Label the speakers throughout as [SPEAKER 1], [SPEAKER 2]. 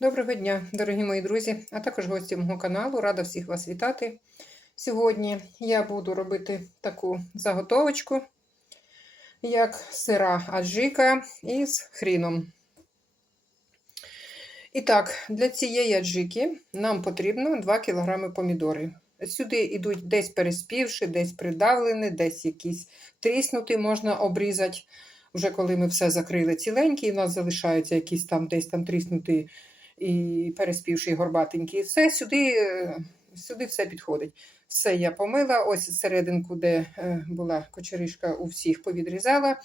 [SPEAKER 1] Доброго дня, дорогі мої друзі, а також гості мого каналу. Рада всіх вас вітати. Сьогодні я буду робити таку заготовочку, як сира аджика із хріном. І так, для цієї аджики нам потрібно 2 кг помідори. Сюди йдуть десь переспівши, десь придавлені, десь якісь тріснуті, можна обрізати. Вже коли ми все закрили ціленькі, і в нас залишаються якісь там десь там тріснуті і переспівши і. Все сюди е, сюди все підходить. Все я помила, ось серединку, де е, була кочеришка, у всіх повідрізала,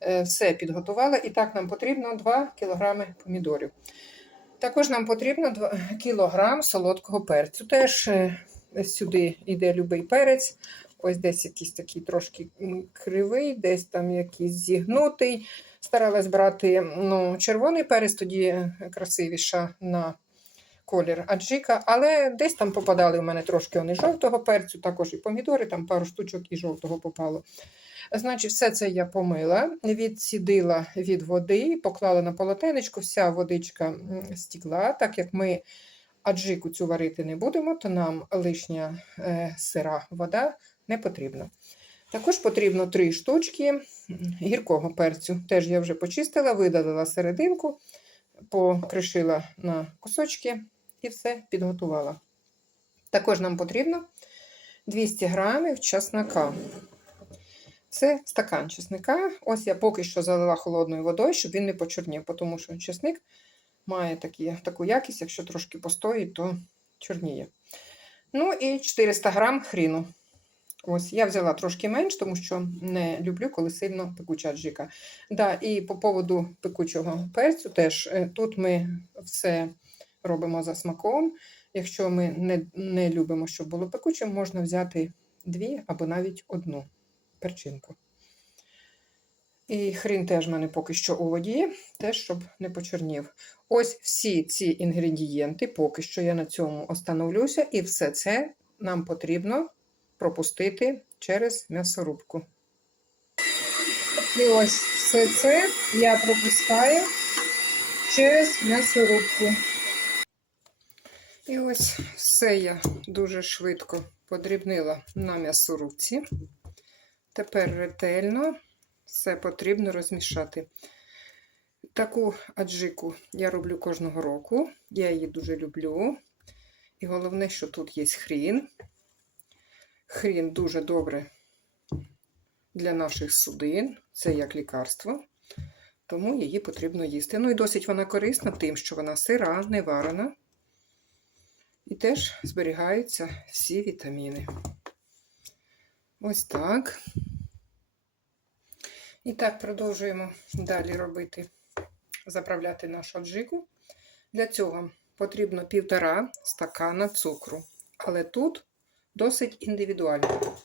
[SPEAKER 1] е, все підготувала. І так нам потрібно 2 кг помідорів. Також нам потрібно 2 кг солодкого перцю. Теж сюди йде любий перець. Ось десь якийсь такий трошки кривий, десь там якийсь зігнутий. Старалась брати ну, червоний перець, тоді красивіша на колір аджика, але десь там попадали у мене трошки вони жовтого перцю, також і помідори, там пару штучок і жовтого попало. Значить, все це я помила, відсідила від води, поклала на полотенечко, вся водичка стікла, так як ми аджику цю варити не будемо, то нам лишня е, сира вода не потрібна. Також потрібно три штучки гіркого перцю. Теж я вже почистила, видалила серединку, покришила на кусочки і все підготувала. Також нам потрібно 200 грамів чеснока. Це стакан чесника. Ось я поки що залила холодною водою, щоб він не почорнів, тому що чесник має такі, таку якість, якщо трошки постоїть, то чорніє. Ну і 400 грам хріну. Ось, я взяла трошки менш, тому що не люблю, коли сильно пекуча аджика. Да, І по поводу пекучого перцю теж е, тут ми все робимо за смаком. Якщо ми не не любимо, щоб було пекучим, можна взяти дві або навіть одну перчинку. І хрін теж в мене поки що у воді, теж щоб не почорнів. Ось всі ці інгредієнти, поки що я на цьому остановлюся, і все це нам потрібно пропустити через м'ясорубку. І ось все це я пропускаю через м'ясорубку. І ось все я дуже швидко подрібнила на м'ясорубці. Тепер ретельно все потрібно розмішати. Таку аджику я роблю кожного року. Я її дуже люблю. І головне, що тут є хрін. Хрін дуже добре для наших судин, це як лікарство, тому її потрібно їсти. Ну і досить вона корисна, тим, що вона сира, не варена. І теж зберігаються всі вітаміни. Ось так. І так, продовжуємо далі робити, заправляти нашу аджику. Для цього потрібно півтора стакана цукру. Але тут досить індивідуально.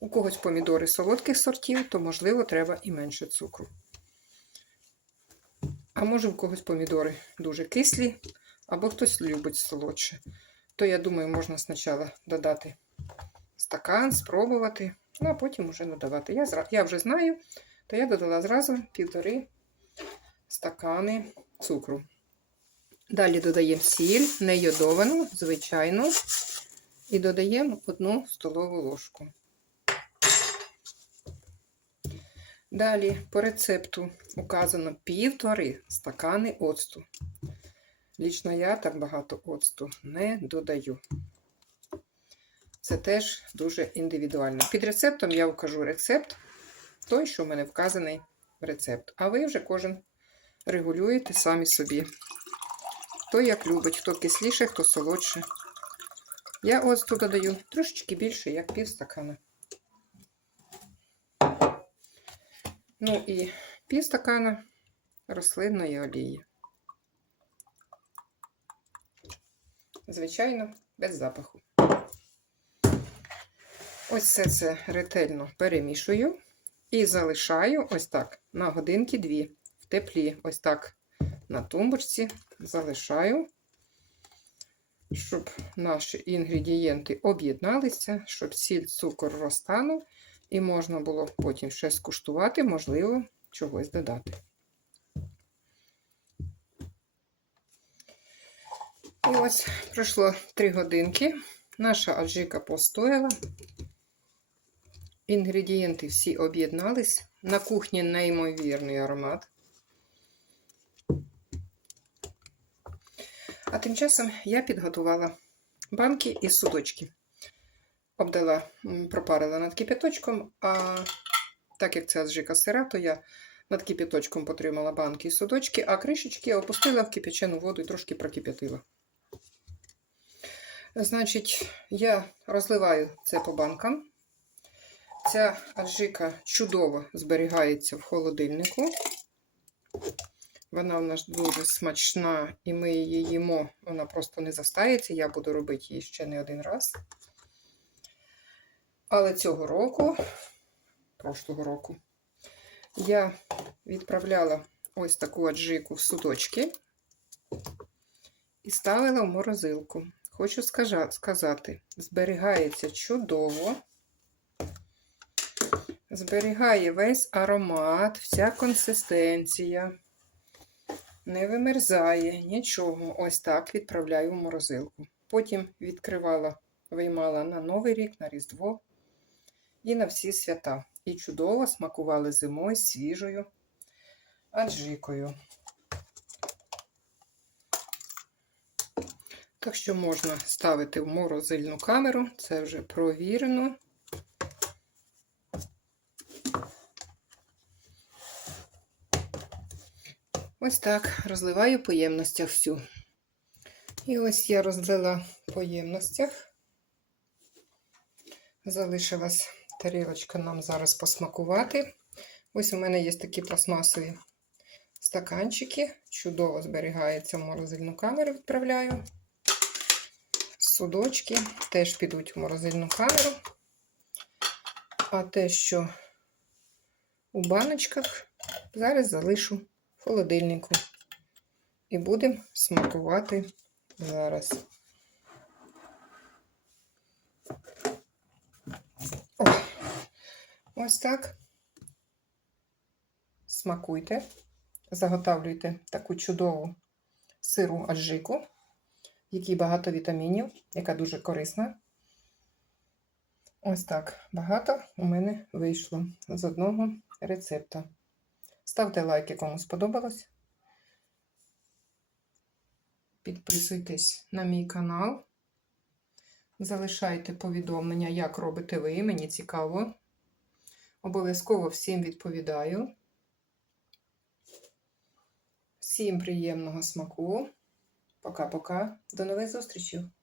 [SPEAKER 1] У когось помідори солодких сортів, то, можливо, треба і менше цукру. А може, в когось помідори дуже кислі, або хтось любить солодше. То, я думаю, можна спочатку додати стакан, спробувати, ну, а потім вже додавати. Я я вже знаю, то я додала зразу півтори стакани цукру. Далі додаємо сіль, не йодовану, звичайно. І додаємо одну столову ложку. Далі по рецепту указано півтори стакани оцту. Лічно я так багато оцту не додаю. Це теж дуже індивідуально. Під рецептом я вкажу рецепт, той, що в мене вказаний в рецепт. А ви вже кожен регулюєте самі собі. Хто як любить, хто кисліше, хто солодше. Я ось тут додаю трошечки більше, як пів стакана. Ну і пів стакана рослинної олії. Звичайно, без запаху. Ось все це ретельно перемішую і залишаю ось так на годинки дві в теплі, ось так на тумбочці залишаю щоб наші інгредієнти об'єдналися, щоб сіль, цукор розтанув, і можна було потім ще скуштувати, можливо, чогось додати. І ось пройшло 3 годинки. Наша аджика постояла. Інгредієнти всі об'єднались. На кухні неймовірний аромат. А тим часом я підготувала банки і судочки. Обдала, пропарила над кипяточком, а так як це аджика сира, то я над кипяточком потримала банки і судочки, а кришечки опустила в кипячену воду і трошки прокип'ятила. Значить, я розливаю це по банкам. Ця аджика чудово зберігається в холодильнику. Вона в нас дуже смачна, і ми її їмо. Вона просто не застається. Я буду робити її ще не один раз. Але цього року, прошлого року, я відправляла ось таку аджику в судочки і ставила в морозилку. Хочу сказати, зберігається чудово. Зберігає весь аромат, вся консистенція. Не вимерзає нічого. Ось так відправляю в морозилку. Потім відкривала, виймала на Новий рік, на Різдво і на всі свята. І чудово смакували зимою свіжою аджикою. Так що можна ставити в морозильну камеру, це вже провірено. Ось так розливаю по ємностях всю. І ось я розлила по ємностях. Залишилась тарілочка нам зараз посмакувати. Ось у мене є такі пластмасові стаканчики. Чудово зберігається в морозильну камеру, відправляю. Судочки теж підуть в морозильну камеру. А те, що у баночках, зараз залишу холодильнику. І будемо смакувати зараз. О, ось так. Смакуйте, заготавлюйте таку чудову сиру аджику, в якій багато вітамінів, яка дуже корисна. Ось так багато у мене вийшло з одного рецепта. Ставте лайки, кому сподобалось. Підписуйтесь на мій канал. Залишайте повідомлення, як робите ви, мені цікаво. Обов'язково всім відповідаю. Всім приємного смаку. Пока-пока. До нових зустрічей!